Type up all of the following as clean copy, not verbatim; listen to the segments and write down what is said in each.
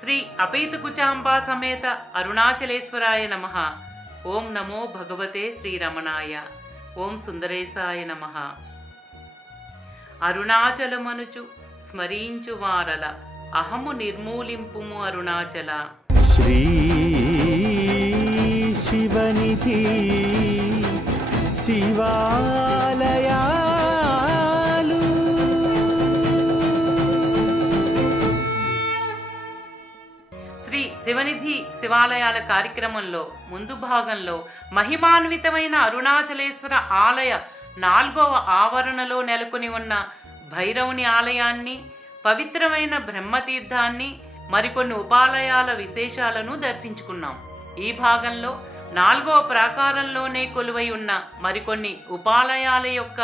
శ్రీ అపైతుకుచాంబా సమేత అరుణాచలేశ్వరాయ నమః. ఓం నమో భగవతే శ్రీరమణాయ. ఓం సుందరేశాయ నమః. అరుణాచలమనుచు స్మరించు వారల అహము నిర్మూలింపుము అరుణాచల. శ్రీ శివనిధి శివాలయాలు శ్రీ శివనిధి శివాలయాల కార్యక్రమంలో ముందు భాగంలో మహిమాన్వితమైన అరుణాచలేశ్వర ఆలయ 4వ ఆవరణలో నెలకొని ఉన్న భైరవుని ఆలయాన్ని, పవిత్రమైన బ్రహ్మతీర్థాన్ని, మరికొన్ని ఉపాలయాల విశేషాలను దర్శించుకున్నాం. ఈ భాగంలో 4వ ప్రాకారంలోనే కొలువై ఉన్న మరికొన్ని ఉపాలయాల యొక్క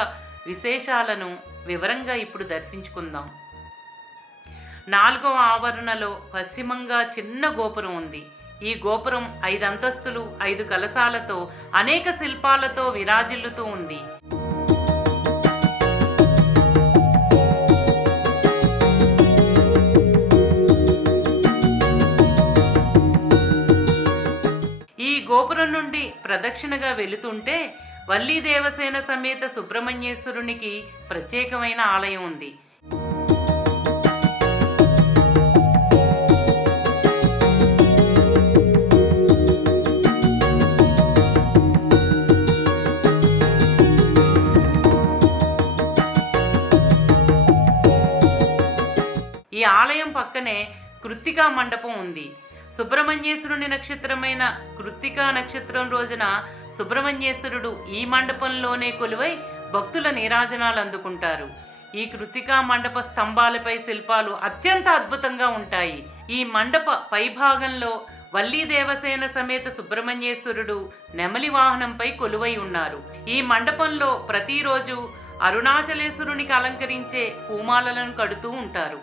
విశేషాలను వివరంగా ఇప్పుడు దర్శించుకుందాం. 4వ ఆవరణలో పశ్చిమంగా చిన్న గోపురం ఉంది. ఈ గోపురం 5 అంతస్తులు, 5 కలశాలతో, అనేక శిల్పాలతో విరాజిల్లుతూ ఉంది. ఈ గోపురం నుండి ప్రదక్షిణగా వెళుతుంటే వల్లీ దేవసేన సమేత సుబ్రహ్మణ్యేశ్వరునికి ప్రత్యేకమైన ఆలయం ఉంది. ఈ ఆలయం పక్కనే కృత్తికా మండపం ఉంది. సుబ్రహ్మణ్యేశ్వరుని నక్షత్రమైన కృత్తికా నక్షత్రం రోజున సుబ్రహ్మణ్యేశ్వరుడు ఈ మండపంలోనే కొలువై భక్తుల నీరాజనాలు అందుకుంటారు. ఈ కృత్తికా మండప స్తంభాలపై శిల్పాలు అత్యంత అద్భుతంగా ఉంటాయి. ఈ మండప పైభాగంలో వల్లీ దేవసేన సమేత సుబ్రహ్మణ్యేశ్వరుడు నెమలి వాహనంపై కొలువై ఉన్నారు. ఈ మండపంలో ప్రతిరోజు అరుణాచలేశ్వరునికి అలంకరించే పూమాలలను కడుతూ ఉంటారు.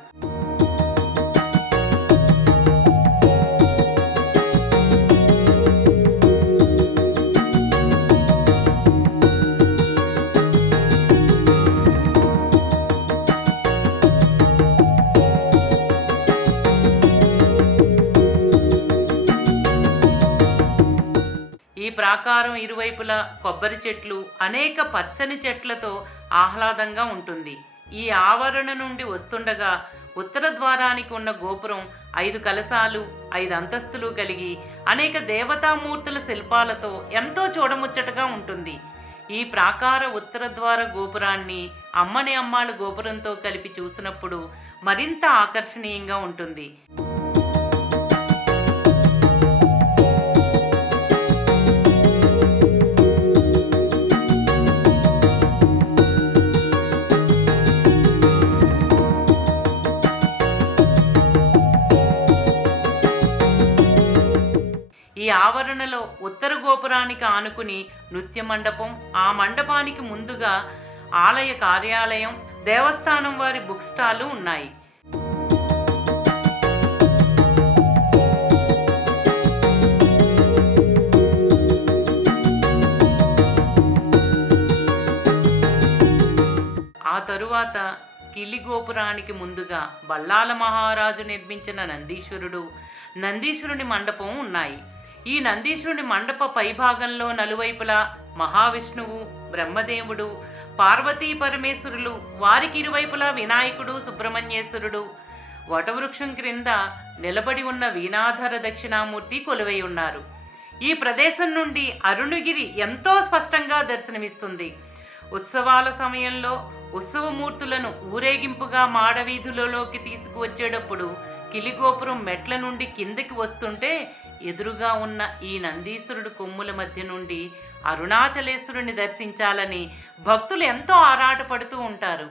ఈ ప్రాకారం ఇరువైపులా కొబ్బరి చెట్లు, అనేక పచ్చని చెట్లతో ఆహ్లాదంగా ఉంటుంది. ఈ ఆవరణ నుండి వస్తుండగా ఉత్తర ద్వారానికి ఉన్న గోపురం 5 కలశాలు, 5 అంతస్తులు కలిగి అనేక దేవతామూర్తుల శిల్పాలతో ఎంతో చూడముచ్చటగా ఉంటుంది. ఈ ప్రాకార ఉత్తర ద్వార గోపురాన్ని అమ్మని అమ్మాళ్ళ గోపురంతో కలిపి చూసినప్పుడు మరింత ఆకర్షణీయంగా ఉంటుంది. ఈ ఆవరణలో ఉత్తర గోపురానికి ఆనుకుని నృత్య మండపం, ఆ మండపానికి ముందుగా ఆలయ కార్యాలయం, దేవస్థానం వారి బుక్ స్టాలు ఉన్నాయి. ఆ తరువాత కిలి గోపురానికి ముందుగా బల్లాల మహారాజు నిర్మించిన నందీశ్వరుని మండపం ఉన్నాయి. ఈ నందీశ్వరుని మండప పైభాగంలో నలువైపులా మహావిష్ణువు, బ్రహ్మదేవుడు, పార్వతీ పరమేశ్వరులు, వారికి ఇరువైపులా వినాయకుడు, సుబ్రహ్మణ్యేశ్వరుడు, వటవృక్షం క్రింద నిలబడి ఉన్న వీణాధర దక్షిణామూర్తి కొలువై ఉన్నారు. ఈ ప్రదేశం నుండి అరుణగిరి ఎంతో స్పష్టంగా దర్శనమిస్తుంది. ఉత్సవాల సమయంలో ఉత్సవమూర్తులను ఊరేగింపుగా మాడవీధులలోకి తీసుకువచ్చేటప్పుడు కిలిగోపురం మెట్ల నుండి కిందకి వస్తుంటే ఎదురుగా ఉన్న ఈ నందీశ్వరుడు కొమ్ముల మధ్య నుండి అరుణాచలేశ్వరుని దర్శించాలని భక్తులు ఎంతో ఆరాటపడుతూ ఉంటారు.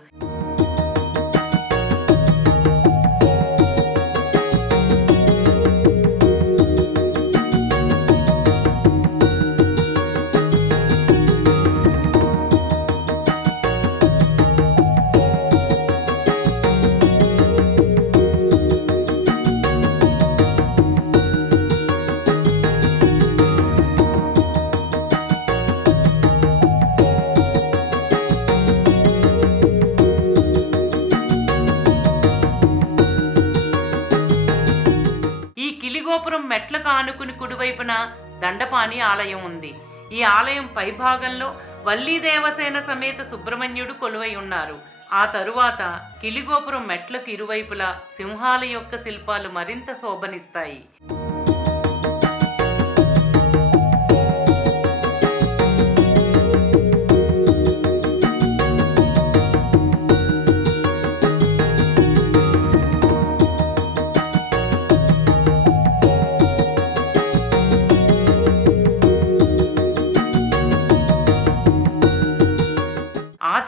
మెట్లకు ఆనుకుని కుడివైపున దండపాణి ఆలయం ఉంది. ఈ ఆలయం పైభాగంలో వల్లీ దేవసేన సమేత సుబ్రహ్మణ్యుడు కొలువై ఉన్నారు. ఆ తరువాత కిలిగోపురం మెట్లకు ఇరువైపులా సింహాల యొక్క శిల్పాలు మరింత శోభనిస్తాయి.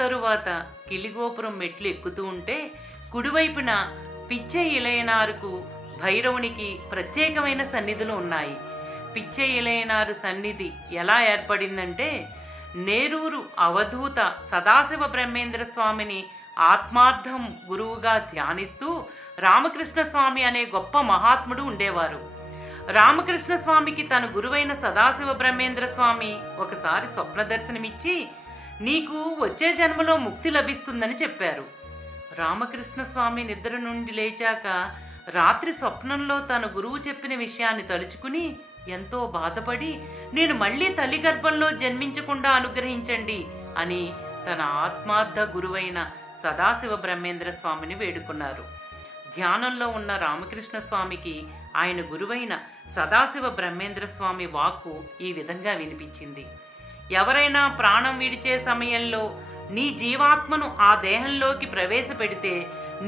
తరువాత కిలిగోపురం మెట్లు ఎక్కుతూ ఉంటే కుడివైపున పిచ్చే ఇలయనారుకు భైరవునికి ప్రత్యేకమైన సన్నిధులు ఉన్నాయి. పిచ్చే ఇలయనారు సన్నిధి ఎలా ఏర్పడిందంటే, నేరూరు అవధూత సదాశివ బ్రహ్మేంద్ర స్వామిని ఆత్మార్థం గురువుగా ధ్యానిస్తూ రామకృష్ణ స్వామి అనే గొప్ప మహాత్ముడు ఉండేవారు. రామకృష్ణ స్వామికి తన గురువైన సదాశివ బ్రహ్మేంద్ర స్వామి ఒకసారి స్వప్న దర్శనమిచ్చి, నీకు వచ్చే జన్మలో ముక్తి లభిస్తుందని చెప్పారు. రామకృష్ణ స్వామి నిద్ర నుండి లేచాక రాత్రి స్వప్నంలో తన గురువు చెప్పిన విషయాన్ని తలుచుకుని ఎంతో బాధపడి, నేను మళ్ళీ తల్లి గర్భంలో జన్మించకుండా అనుగ్రహించండి అని తన ఆత్మార్థ గురువైన సదాశివ బ్రహ్మేంద్ర స్వామిని వేడుకున్నారు. ధ్యానంలో ఉన్న రామకృష్ణ స్వామికి ఆయన గురువైన సదాశివ బ్రహ్మేంద్ర స్వామి వాక్కు ఈ విధంగా వినిపించింది. ఎవరైనా ప్రాణం విడిచే సమయంలో నీ జీవాత్మను ఆ దేహంలోకి ప్రవేశపెడితే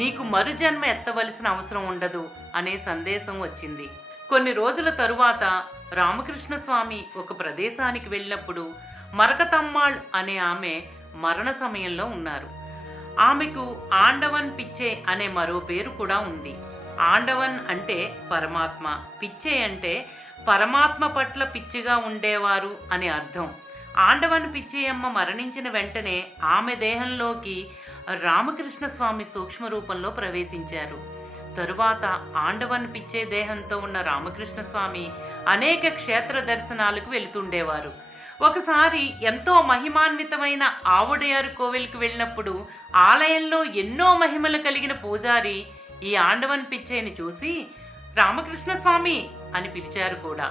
నీకు మరుజన్మ ఎత్తవలసిన అవసరం ఉండదు అనే సందేశం వచ్చింది. కొన్ని రోజుల తరువాత రామకృష్ణ స్వామి ఒక ప్రదేశానికి వెళ్ళినప్పుడు మరకతమ్మాళ్ అనే ఆమె మరణ సమయంలో ఉన్నారు. ఆమెకు ఆండవన్ పిచ్చే అనే మరో పేరు కూడా ఉంది. ఆండవన్ అంటే పరమాత్మ, పిచ్చే అంటే పరమాత్మ పట్ల పిచ్చిగా ఉండేవారు అని అర్థం. ఆండవన్ పిచ్చయ్యమ్మ మరణించిన వెంటనే ఆమె దేహంలోకి రామకృష్ణ స్వామి సూక్ష్మ రూపంలో ప్రవేశించారు. తరువాత ఆండవన్ పిచ్చే దేహంతో ఉన్న రామకృష్ణ స్వామి అనేక క్షేత్ర దర్శనాలకు వెళుతుండేవారు. ఒకసారి ఎంతో మహిమాన్వితమైన ఆవుడయారు కోవెల్కి వెళ్ళినప్పుడు ఆలయంలో ఎన్నో మహిమలు కలిగిన పూజారి ఈ ఆండవన్ పిచ్చయ్యని చూసి రామకృష్ణ స్వామి అని పిలిచారు కూడా.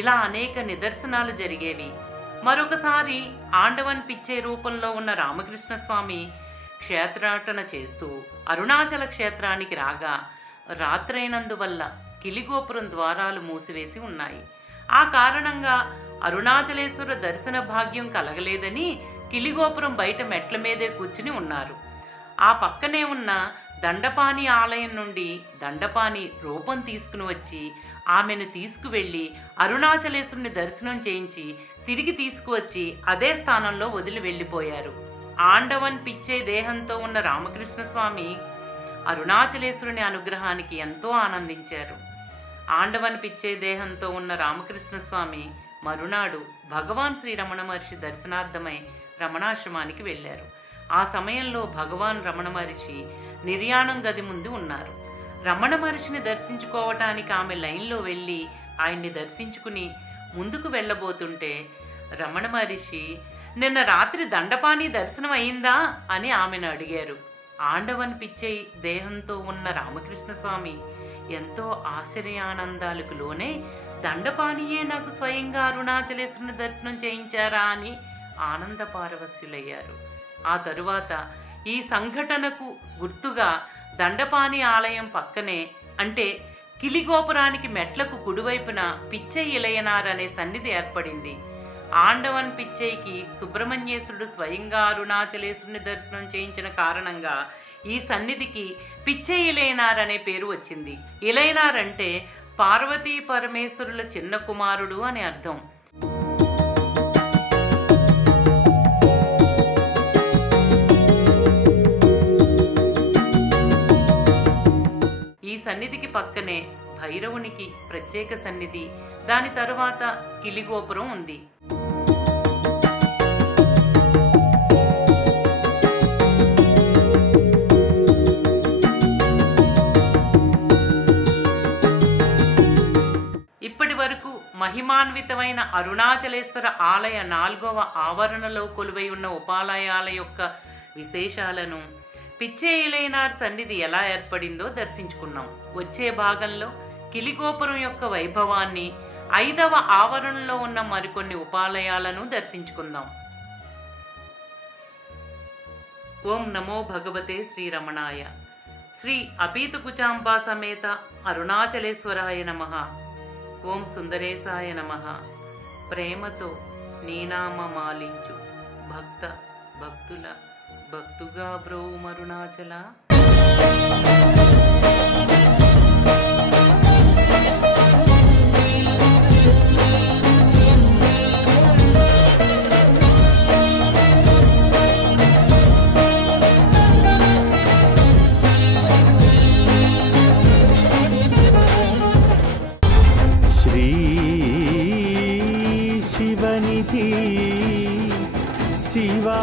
ఇలా అనేక నిదర్శనాలు జరిగేవి. మరొకసారి ఆండవన్ పిచ్చే రూపంలో ఉన్న రామకృష్ణ స్వామి క్షేత్రాటన చేస్తూ అరుణాచల క్షేత్రానికి రాగా రాత్రైనందువల్ల కిలిగోపురం ద్వారాలు మూసివేసి ఉన్నాయి. ఆ కారణంగా అరుణాచలేశ్వర దర్శన భాగ్యం కలగలేదని కిలిగోపురం బయట మెట్ల మీదే కూర్చుని ఉన్నారు. ఆ పక్కనే ఉన్న దండపాణి ఆలయం నుండి దండపాణి రూపం తీసుకుని వచ్చి ఆమెను తీసుకువెళ్ళి అరుణాచలేశ్వరుని దర్శనం చేయించి తిరిగి తీసుకువచ్చి అదే స్థానంలో వదిలి వెళ్ళిపోయారు. ఆండవన్ పిచ్చే దేహంతో ఉన్న రామకృష్ణ స్వామి అరుణాచలేశ్వరుని అనుగ్రహానికి ఎంతో ఆనందించారు. ఆండవన్ పిచ్చే దేహంతో ఉన్న రామకృష్ణ స్వామి మరునాడు భగవాన్ శ్రీ రమణ మహర్షి దర్శనార్థమై రమణాశ్రమానికి వెళ్ళారు. ఆ సమయంలో భగవాన్ రమణ మహర్షి నిర్యాణం గది ముందు ఉన్నారు. రమణ మహర్షిని దర్శించుకోవటానికి ఆమె లైన్లో వెళ్ళి ఆయన్ని దర్శించుకుని ముందుకు వెళ్ళబోతుంటే రమణ మహర్షి, నిన్న రాత్రి దండపాణి దర్శనం అయిందా అని ఆమెను అడిగారు. ఆండవన్ పిచ్చై దేహంతో ఉన్న రామకృష్ణ స్వామి ఎంతో ఆశ్చర్యానందాలకు లోనే దండపాణియే నాకు స్వయంగా అరుణాచలేశ్వరుని దర్శనం చేయించారా అని ఆనంద పారవశ్యులయ్యారు. ఆ తరువాత ఈ సంఘటనకు గుర్తుగా దండపాణి ఆలయం పక్కనే, అంటే కిలిగోపురానికి మెట్లకు కుడివైపున పిచ్చై ఇలయనార్ అనే సన్నిధి ఏర్పడింది. ఆండవన్ పిచ్చైకి సుబ్రహ్మణ్యేశ్వరుడు స్వయంగా అరుణాచలేశ్వరుని దర్శనం చేయించిన కారణంగా ఈ సన్నిధికి పిచ్చై ఇలయనార్ అనే పేరు వచ్చింది. ఇలయనార్ అంటే పార్వతీ పరమేశ్వరుల చిన్న కుమారుడు అని అర్థం. ఈ సన్నిధికి పక్కనే భైరవునికి ప్రత్యేక సన్నిధి, దాని తరువాత కిలిగోపురం ఉంది. ఇప్పటి వరకు మహిమాన్వితమైన అరుణాచలేశ్వర ఆలయ 4వ ఆవరణలో కొలువై ఉన్న ఉపాలయాల యొక్క విశేషాలను, పిచ్చే ఇలయనార్ సన్నిధి ఎలా ఏర్పడిందో దర్శించుకున్నాం. వచ్చే భాగంలో కిలిగోపురం యొక్క వైభవాన్ని, 5వ ఆవరణలో ఉన్న మరికొన్ని ఉపాలయాలను దర్శించుకుందాం. ఓం నమో భగవతే శ్రీరమణాయ. శ్రీ అపీతకుచాంబా సమేత అరుణాచలేశ్వరాయ నమః. ఓం సుందరేశాయ నమః. ప్రేమతో నీనామమాలించు భక్తుల భక్తుగా బ్రోమరుణాచల. శ్రీ శివనిధి శివా